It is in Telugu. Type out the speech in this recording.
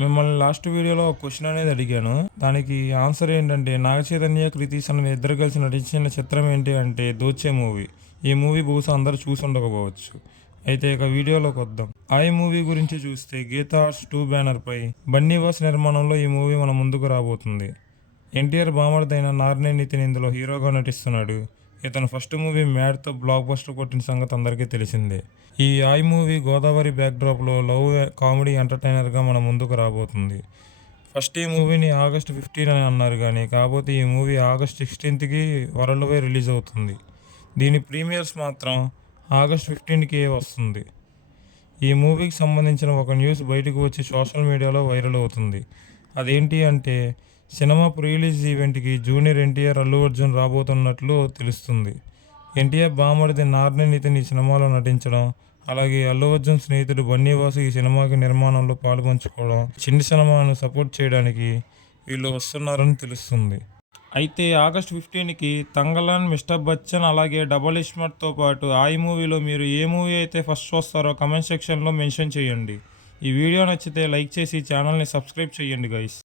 మిమ్మల్ని లాస్ట్ వీడియోలో ఒక క్వశ్చన్ అనేది అడిగాను. దానికి ఆన్సర్ ఏంటంటే నాగ చైతన్య, కృతి సనన్ ఇద్దరు కలిసి నటించిన చిత్రం ఏంటి అంటే 'దోచె' మూవీ. ఈ మూవీ బహుశా అందరూ చూసి ఉండకపోవచ్చు. అయితే ఇక వీడియోలోకి వద్దాం. ఈ మూవీ గురించి చూస్తే గీతా ఆర్ట్స్ 2 బ్యానర్పై బన్నీవాస్ నిర్మాణంలో ఈ మూవీ మన ముందుకు రాబోతుంది. ఎన్టీఆర్ బామర్దైన నార్నే నితిన్ ఇందులో హీరోగా నటిస్తున్నాడు. ఇతను ఫస్ట్ మూవీ 'మ్యాడ్'తో బ్లాక్ బస్టర్ కొట్టిన సంగతి అందరికీ తెలిసిందే. ఈ మూవీ గోదావరి బ్యాక్డ్రాప్లో లవ్ కామెడీ ఎంటర్టైనర్గా మన ముందుకు రాబోతుంది. ఫస్ట్ ఈ మూవీని ఆగస్ట్ 15 అని అన్నారు కానీ కాకపోతే ఈ మూవీ ఆగస్ట్ 16కి వరల్డ్ వైడ్ రిలీజ్ అవుతుంది. దీని ప్రీమియర్స్ మాత్రం ఆగస్ట్ 15కే వస్తుంది. ఈ మూవీకి సంబంధించిన ఒక న్యూస్ బయటకు వచ్చి సోషల్ మీడియాలో వైరల్ అవుతుంది. అదేంటి అంటే సినిమా ప్రీ రిలీజ్ ఈవెంట్కి జూనియర్ ఎన్టీఆర్, అల్లు అర్జున్ రాబోతున్నట్లు తెలుస్తుంది. ఎన్టీఆర్ బామర్ది నార్నే నితిన్ ఈ సినిమాలో నటించడం, అలాగే అల్లు అర్జున్ స్నేహితుడు బన్నీవాసు ఈ సినిమాకి నిర్మాణంలో పాలుపంచుకోవడం, చిన్న సినిమాను సపోర్ట్ చేయడానికి వీళ్ళు వస్తున్నారని తెలుస్తుంది. అయితే ఆగస్ట్ 15కి తంగలాన్, మిస్టర్ బచ్చన్ అలాగే డబల్ ఇస్మర్ట్తో పాటు ఈ మూవీలో మీరు ఏ మూవీ అయితే ఫస్ట్ చూస్తారో కమెంట్ సెక్షన్లో మెన్షన్ చేయండి. ఈ వీడియో నచ్చితే లైక్ చేసి ఛానల్ని సబ్స్క్రైబ్ చేయండి గైస్.